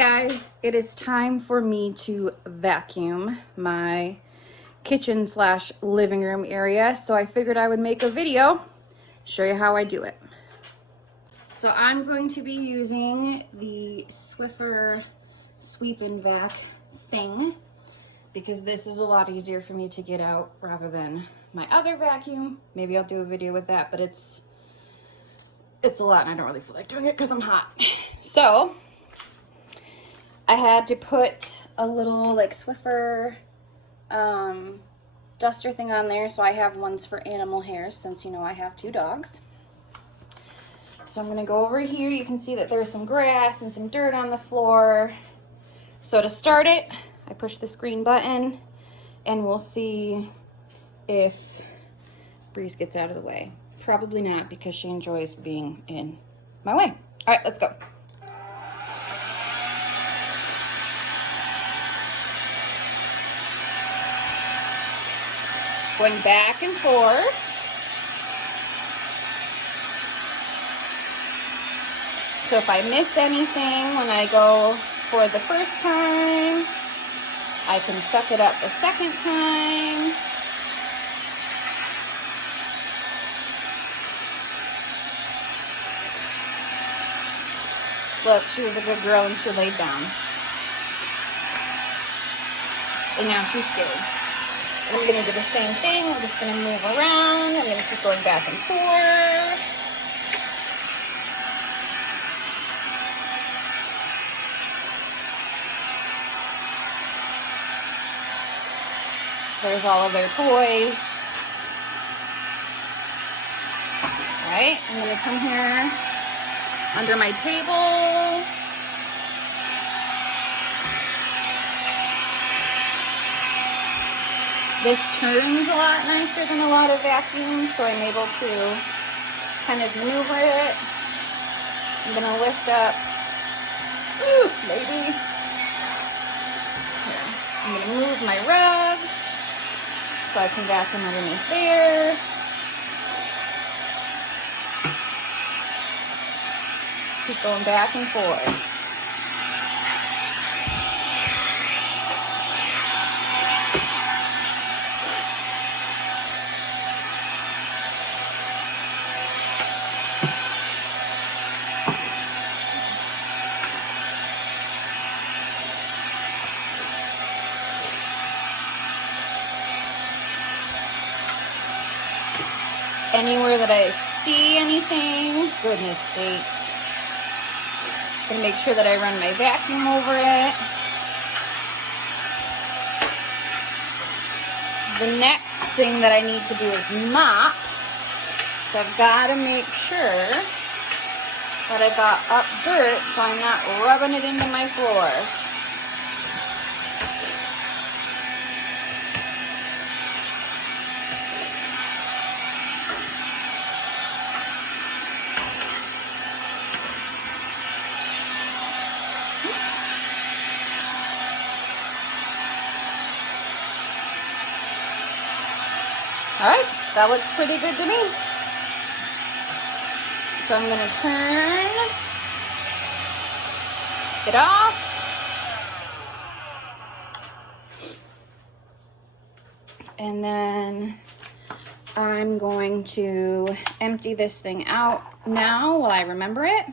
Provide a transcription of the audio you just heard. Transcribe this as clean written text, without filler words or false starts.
guys, it is time for me to vacuum my kitchen slash living room area. So I figured I would make a video, show you how I do it. So I'm going to be using the Swiffer Sweep and Vac thing because this is a lot easier for me to get out rather than my other vacuum. Maybe I'll do a video with that, but it's a lot and I don't really feel like doing it because I'm hot. So I had to put a little like Swiffer duster thing on there. So I have ones for animal hair since you know I have 2 dogs. So I'm gonna go over here. You can see that there's some grass and some dirt on the floor. So to start it, I push this green button and we'll see if Breeze gets out of the way. Probably not because she enjoys being in my way. All right, let's go. Going back and forth. So if I miss anything when I go for the first time, I can suck it up a second time. Look, she was a good girl and she laid down. And now she's scared. I'm gonna do the same thing. I'm just gonna move around. I'm gonna keep going back and forth. There's all of their toys. All right, I'm gonna come here under my table. This turns a lot nicer than a lot of vacuums, so I'm able to kind of maneuver it. I'm gonna lift up, ooh, maybe. Here. I'm gonna move my rug so I can vacuum underneath there. Just keep going back and forth. Anywhere that I see anything, goodness sakes. Gonna make sure that I run my vacuum over it. The next thing that I need to do is mop. So I've got to make sure that I got up dirt so I'm not rubbing it into my floor. All right, that looks pretty good to me. So I'm gonna turn it off. And then I'm going to empty this thing out now while I remember it.